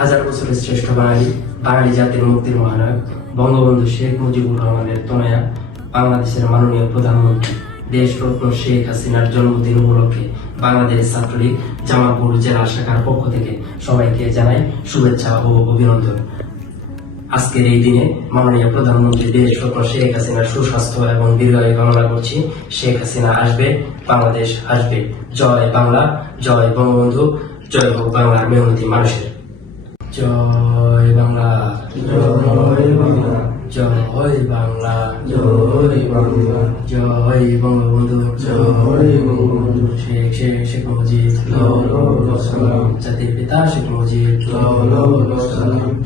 হাজার বছরের শ্রেষ্ঠ বাঙালি জাতির মুক্তির মহানায়ক বঙ্গবন্ধু শেখ মুজিবুর রহমানের তনয়া বাংলাদেশের মাননীয় প্রধানমন্ত্রী দেশরত্ন শেখ হাসিনার জন্মদিন উপলক্ষে বাংলাদেশ ছাত্রলীগ জামালপুর জেলা শাখার পক্ষ থেকে সবাইকে জানাই শুভেচ্ছা ও অভিনন্দন। আজকের এই দিনে মাননীয় প্রধানমন্ত্রী দেশরত্ন শেখ হাসিনার সুস্বাস্থ্য এবং দীর্ঘায়ু কামনা করছি। শেখ হাসিনা আসবে, বাংলাদেশ আসবে। জয় বাংলা, জয় বঙ্গবন্ধু, জয় হোক বাংলার মেহনতি মানুষের। জয় বাংলা, জয় বাংলা, জয় বাংলা, জয় বাংলা, জয় বঙ্গবন্ধু, জয় বঙ্গবন্ধু। শেখ মুজিব, জাতির পিতা শেখ মুজিব,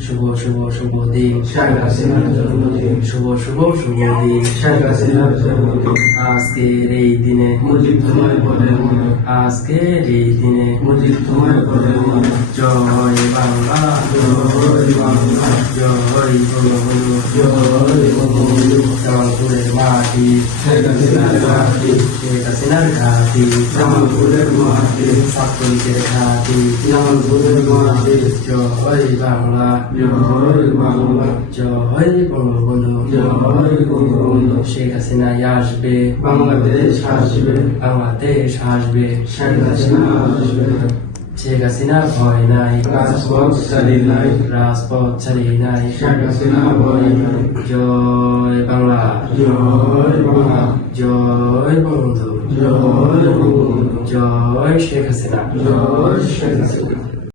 শুভ শুভ শুভ দিন শেখ হাসিনার জন্মদিন, শুভ শুভ শুভ দিন শেখ হাসিনার জন্মদিন। আজকের এই দিনে মুজিব তোমায় বলে মনে, আজকের এই দিনে মুজিব তোমায় বলে মনে। জয় বাংলা, জয় বাংলা, জয় বঙ্গবন্ধু, জয় বঙ্গবন্ধু। জামালপুরের মাটি শেখ হাসিনার ঘাটি, শেখ হাসিনার ঘাটি, জামালপুরের মাটি, ছাত্রলীগের ঘাটি, জামালপুরের মাটি। জয় বাংলা, জয় বাংলা, জয় বঙ্গবন্ধু, জয় বঙ্গবন্ধু। শেখ হাসিনা আসবে, বাংলাদেশ আসবে, বাংলাদেশ আসবে, শেখ হাসিনা আসবে। শেখ হাসিনা ভয় নাই, রাজপথ ছাড়ি নাই, রাজপথ ছাড়ি নাই, শেখ হাসিনা ভয় নাই। জয় বাংলা, জয় বাংলা, জয় বঙ্গবন্ধু, জয় বঙ্গবন্ধু, জয় শেখ হাসিনা, জয় শেখ হাসিনা।